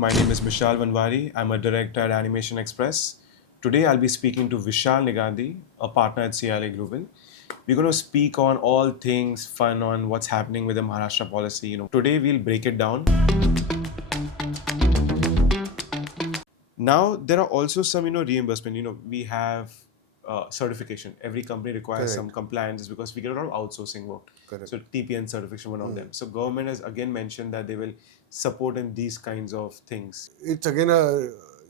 My name is Mishaal Wanvari. I'm a director at AnimationXpress. Today I'll be speaking to Vishal Negandhi, a partner at CLA Global. We're going to speak on all things fun on what's happening with the Maharashtra policy. Today we'll break it down. Now there are also some, reimbursement. We have certification. Every company requires some Correct. compliances because we get a lot of outsourcing work. Correct. So TPN certification, one of them. So government has again mentioned that they will support in these kinds of things. It's again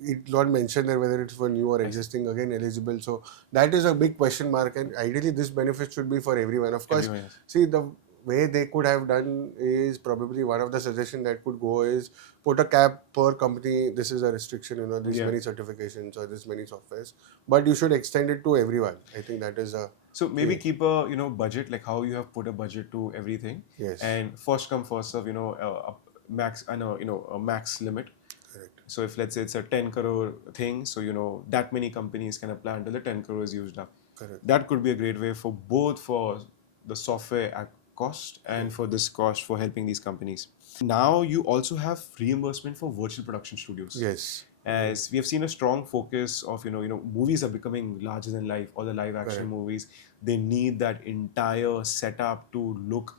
it's not mentioned there whether it's for new or existing, again eligible. So that is a big question mark, and ideally this benefit should be for everyone. Of course, Everyone, yes. see, the way they could have done is probably one of the suggestions that could go is put a cap per company. This is a restriction, this Yeah. many certifications or this many softwares, but you should extend it to everyone. I think that is a So maybe keep a budget, like how you have put a budget to everything. Yes. And first come first serve. A max. I know a max limit. Correct. So if let's say it's a 10 crore thing, so that many companies can apply until the 10 crore is used up. Correct. That could be a great way for both for the software at cost and for this cost for helping these companies. Now you also have reimbursement for virtual production studios. Yes. As we have seen a strong focus of movies are becoming larger than life. All the live action movies, they need that entire setup to look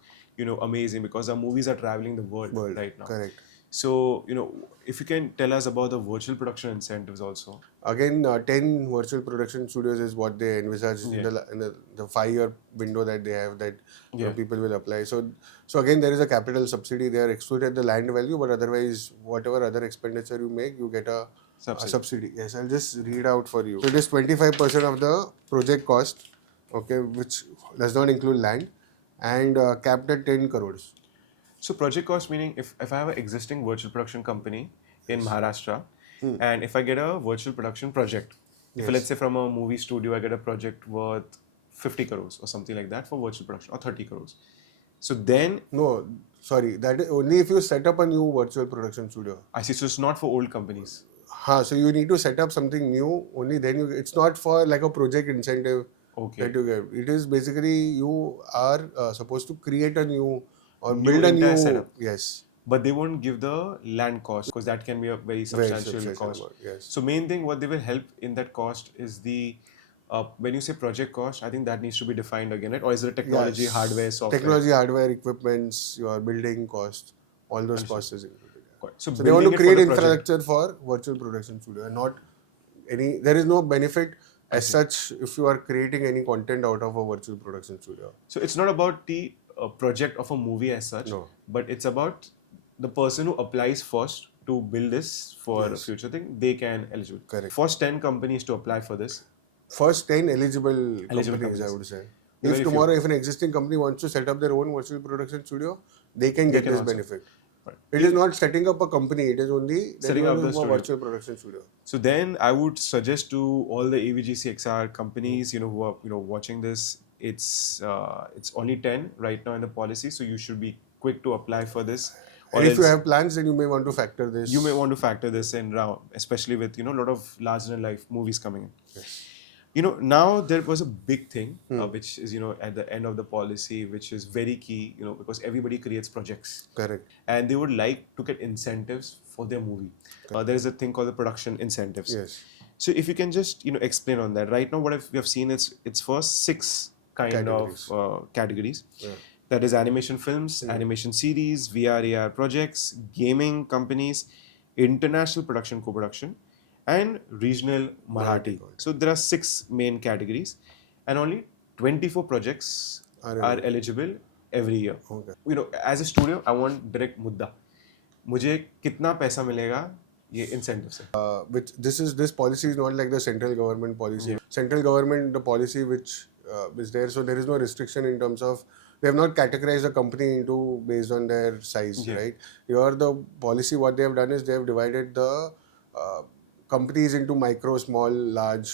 amazing because our movies are traveling the world right now. Correct. So if you can tell us about the virtual production incentives also. Again, 10 virtual production studios is what they envisage in the 5-year window that they have, that people will apply. So again, there is a capital subsidy. They are excluded the land value, but otherwise, whatever other expenditure you make, you get a subsidy. Yes, I'll just read out for you. So it is 25% of the project cost, okay, which does not include land, and capped at 10 crores. So project cost meaning if I have an existing virtual production company in Maharashtra, and if I get a virtual production project, if let's say from a movie studio I get a project worth 50 crores or something like that for virtual production, or 30 crores. So then No, sorry, that is only if you set up a new virtual production studio. I see. So it's not for old companies. So you need to set up something new, only then it's not for like a project incentive that you get. It is basically you are supposed to create a new or build a new setup. Yes. But they won't give the land cost because that can be a very substantial cost. Yes. So main thing what they will help in that cost is the when you say project cost, I think that needs to be defined again, right? Or is it technology, hardware, software? Technology, hardware, equipments, your building cost, all those costs is included. So they want to create infrastructure for virtual production studio, and not any. There is no benefit as such if you are creating any content out of a virtual production studio. So it's not about the project of a movie as such, but it's about the person who applies first to build this for a future thing. They can eligible. Correct. First 10 companies to apply for this. First 10 eligible companies, I would say. If tomorrow, if an existing company wants to set up their own virtual production studio, they can get this benefit. Right. It is not setting up a company, it is only setting up the virtual production studio. So then I would suggest to all the AVGC-XR companies, who are watching this, it's only 10 right now in the policy, so you should be quick to apply for this. And if you have plans, then you may want to factor this. You may want to factor this in, especially with a lot of larger than life movies coming in. Yes. Now there was a big thing, which is, at the end of the policy, which is very key, because everybody creates projects. Correct. And they would like to get incentives for their movie. There is a thing called the production incentives. Yes. So if you can just, explain on that. Right now, what we have seen is it's for 6 of categories. Yeah. That is animation films, animation series, VR, AR projects, gaming companies, international production, co-production, and regional Marathi. So there are 6 main categories, and only 24 projects are eligible every year. Okay. As a studio, I want direct mudda. मुझे कितना पैसा मिलेगा ये incentive से? Which this policy is not like the central government policy. Central government, the policy which is there, so there is no restriction in terms of. They have not categorized the company into based on their size, right? Here the policy, what they have done is they have divided the companies into micro, small, large.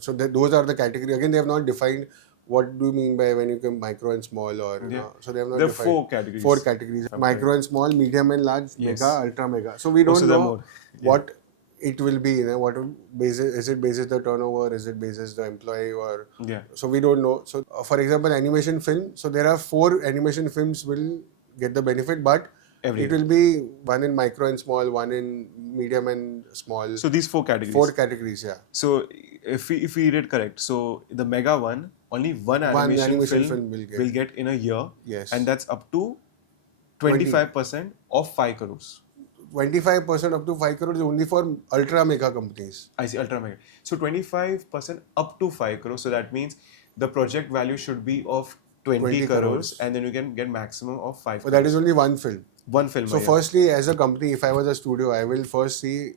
So those are the category. Again, they have not defined what do you mean by when you come micro and small or so they have not defined. There are 4 categories. Micro and small, medium and large, mega, ultra mega. So we don't know what it will be, what basis, is it basis the turnover, is it basis the employee, or so we don't know. So for example, animation film, so there are 4 animation films will get the benefit, but It will be one in micro and small, one in medium and small. So these 4 categories. 4 categories, yeah. So if we read it correct, so the mega one, only one animation film will get in a year. Yes. And that's up to 25% of 5 crores. 25% up to 5 crores is only for ultra mega companies. I see, ultra mega. So 25% up to 5 crores. So that means the project value should be of 20 crores, and then you can get maximum of 5 But that is only one film. One film. So firstly, as a company, if I was a studio, I will first see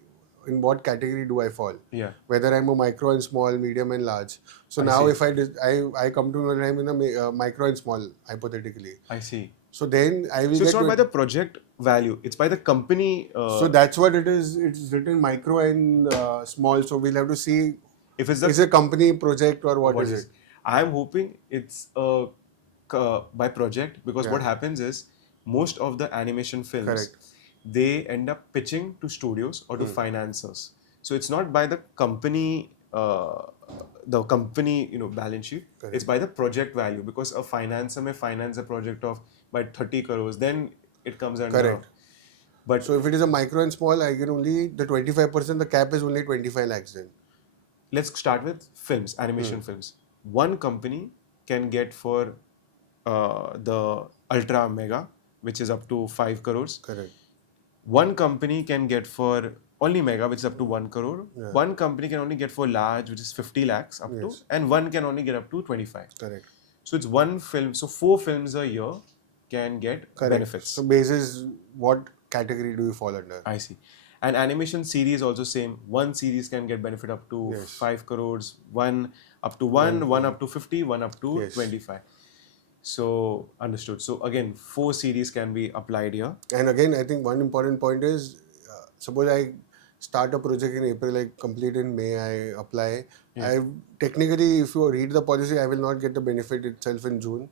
in what category do I fall. Yeah. Whether I'm a micro and small, medium and large. So now if I come to know that I'm in a micro and small, hypothetically. I see. So then I will So it's not by the project value, it's by the company. So that's what it is. It's written micro and small. So we'll have to see if it's a company project or what is it. I'm hoping it's by project, because what happens is most of the animation films, they end up pitching to studios or to financiers. So it's not by the company balance sheet. It's by the project value, because a financer may finance a project of by 30 crores, then it comes under. Correct. But so if it is a micro and small, I get only the 25%. The cap is only 25 lakhs then. Let's start with films, animation films. One company can get for the ultra mega, which is up to 5 crores. Correct. One company can get for only mega, which is up to 1 crore. Yeah. One company can only get for large, which is 50 lakhs up to, and one can only get up to 25. Correct. So it's one film. So 4 films a year can get benefits. So basis what category do you fall under? I see. And animation series also same. One series can get benefit up to 5 crores, one up to 1, one up to 50, one up to 25. So understood. So again, 4 series can be applied here. And again, I think one important point is, suppose I start a project in April, I complete in May, I apply. Technically, if you read the policy, I will not get the benefit itself in June,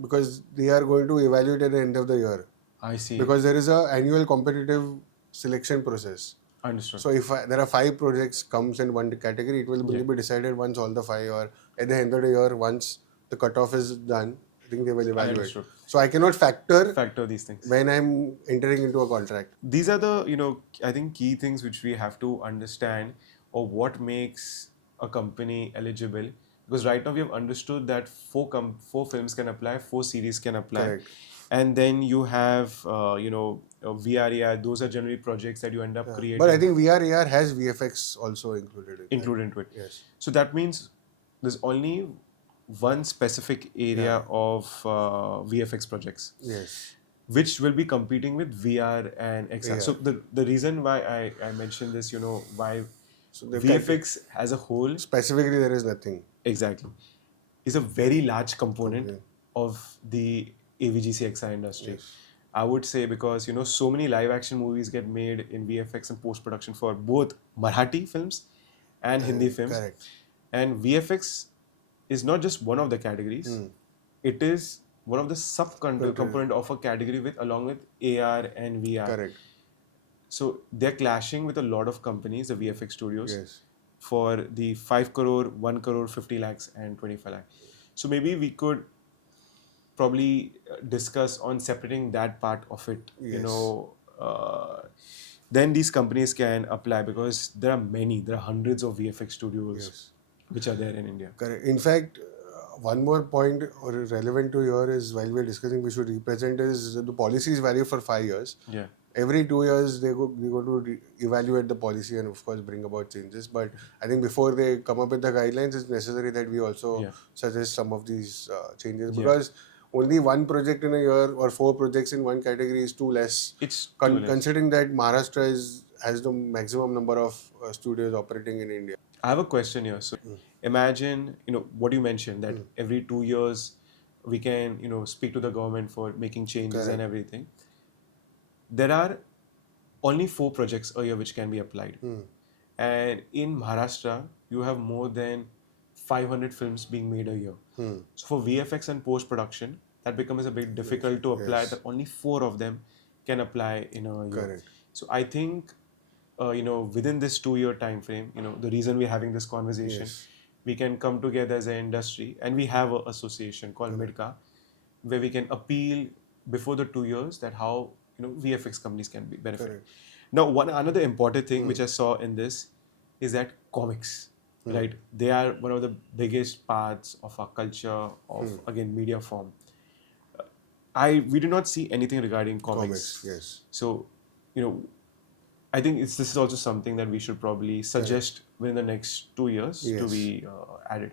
because they are going to evaluate at the end of the year. I see. Because there is an annual competitive selection process. Understood. So if there are 5 projects comes in one category, it will be decided once all the 5, or at the end of the year, once the cutoff is done, I think they will evaluate. So I cannot factor these things when I'm entering into a contract. These are the, I think key things which we have to understand, or what makes a company eligible. Because right now we have understood that 4 films can apply, 4 series can apply. Correct. And then you have, VRAR, those are generally projects that you end up creating. But I think VRAR has VFX also included into it. Yes. So that means there's only one specific area of VFX projects. Yes. Which will be competing with VR and XR. So the reason why I mentioned this, why VFX as a whole. Specifically, there is nothing. Exactly. Is a very large component of the AVGC-XR industry. Yes. I would say because, so many live action movies get made in VFX and post-production for both Marathi films and Hindi films. Correct. And VFX is not just one of the categories. It is one of the sub-component of a category along with AR and VR. Correct. So they're clashing with a lot of companies, the VFX studios, for the 5 crore, 1 crore, 50 lakhs and 25 lakhs. So maybe we could probably discuss on separating that part of it. Then these companies can apply, because there are hundreds of VFX studios which are there in India. Correct. In fact, one more point relevant to here is, while we're discussing we should represent, is the policies vary for 5 years. Yeah. Every 2 years they go to evaluate the policy and of course bring about changes. But I think before they come up with the guidelines, it's necessary that we also suggest some of these changes, because only one project in a year or 4 projects in one category is too less. It's considering that Maharashtra has the maximum number of studios operating in India. I have a question here. So imagine, what you mentioned, that every 2 years we can, speak to the government for making changes and everything. There are only 4 projects a year which can be applied. And in Maharashtra, you have more than 500 films being made a year. So for VFX and post-production, that becomes a bit difficult to apply. That only 4 of them can apply in a year. Correct. So I think, within this 2-year time frame, the reason we're having this conversation, we can come together as an industry, and we have an association called MIDCA, where we can appeal before the 2 years that how VFX companies can be benefit. Correct. Now, another important thing which I saw in this is that comics, right? They are one of the biggest parts of our culture, of again media form. We do not see anything regarding comics. Yes. So, I think this is also something that we should probably suggest within the next 2 years to be added.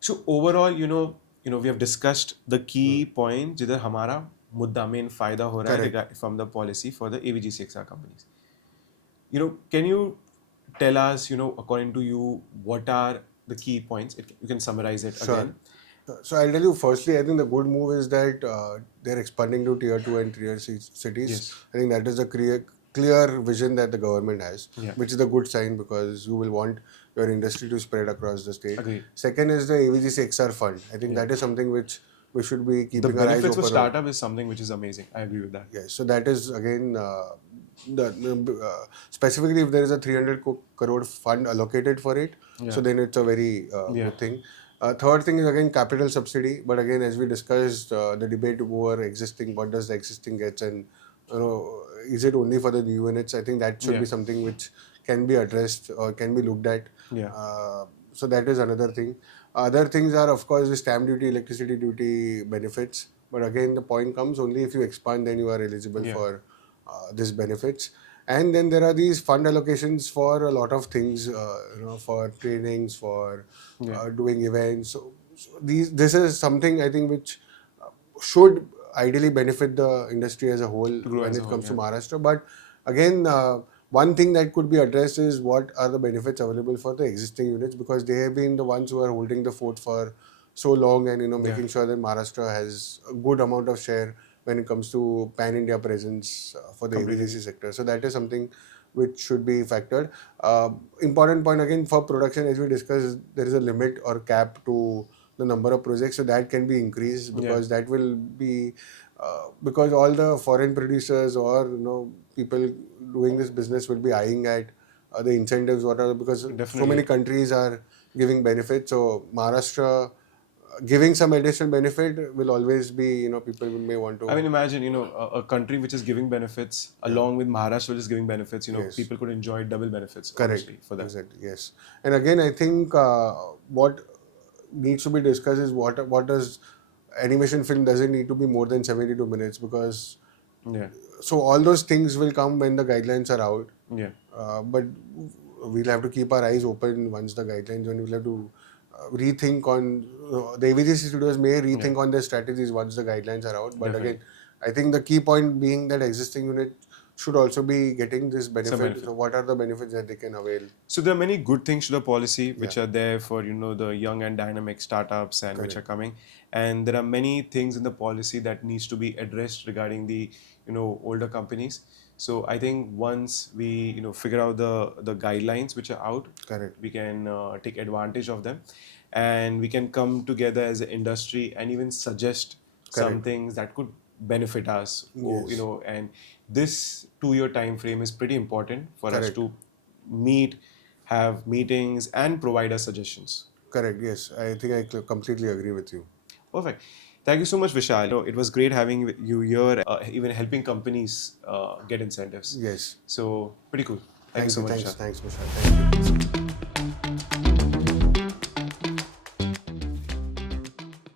So overall, we have discussed the key points जिधर हमारा मुद्दा main फायदा हो रहा है from the policy for the AVGC-XR companies. Can you tell us, according to you, what are the key points? You can summarize it again. So I'll tell you, firstly, I think the good move is that they're expanding to tier 2 and tier 6 cities. Yes. I think that is a clear vision that the government has, Yeah. which is a good sign because you will want your industry to spread across the state. Agreed. Second is the AVGC-XR fund. I think that is something which we should be keeping our eyes open. The benefits for startup is something which is amazing. I agree with that. Yes, so that is again specifically if there is a 300 crore fund allocated for it, so then it's a very good thing. Third thing is again capital subsidy, but again as we discussed the debate over existing, what does the existing gets, and is it only for the new units? I think that should be something which can be addressed or can be looked at. So that is another thing. Other things are of course the stamp duty, electricity duty benefits, but again the point comes only if you expand then you are eligible for these benefits. And then there are these fund allocations for a lot of things, for trainings, for doing events. So this is something I think which should ideally benefit the industry as a whole when it comes to Maharashtra. But again, one thing that could be addressed is what are the benefits available for the existing units, because they have been the ones who are holding the fort for so long and making sure that Maharashtra has a good amount of share when it comes to pan-India presence for the AVGC sector. So that is something which should be factored. Important point again for production, as we discussed, there is a limit or cap to the number of projects, so that can be increased because that will be because all the foreign producers or people doing this business will be eyeing at the incentives, what are, because so many countries are giving benefits. So Maharashtra giving some additional benefit will always be, people may want to. I mean, imagine, a country which is giving benefits along with Maharashtra which is giving benefits, people could enjoy double benefits. Correct. For that. Exactly. Yes. And again, I think what needs to be discussed is what does animation film doesn't need to be more than 72 minutes, because so all those things will come when the guidelines are out. But we'll have to keep our eyes open once the guidelines, when we'll have to rethink on the AVGC studios may rethink on their strategies once the guidelines are out. But again, I think the key point being that existing unit should also be getting this benefit. So what are the benefits that they can avail? So there are many good things to the policy which are there for the young and dynamic startups and which are coming, and there are many things in the policy that needs to be addressed regarding the older companies. So I think once we figure out the guidelines which are out, we can take advantage of them, and we can come together as an industry and even suggest some things that could benefit us. And this 2-year time frame is pretty important for us to meet, have meetings, and provide us suggestions. Correct. Yes, I think I completely agree with you. Perfect. Thank you so much, Vishal. It was great having you here, even helping companies get incentives. Yes. So, pretty cool. Thank you so much, Vishal. Thanks, Mishaal. Thank you.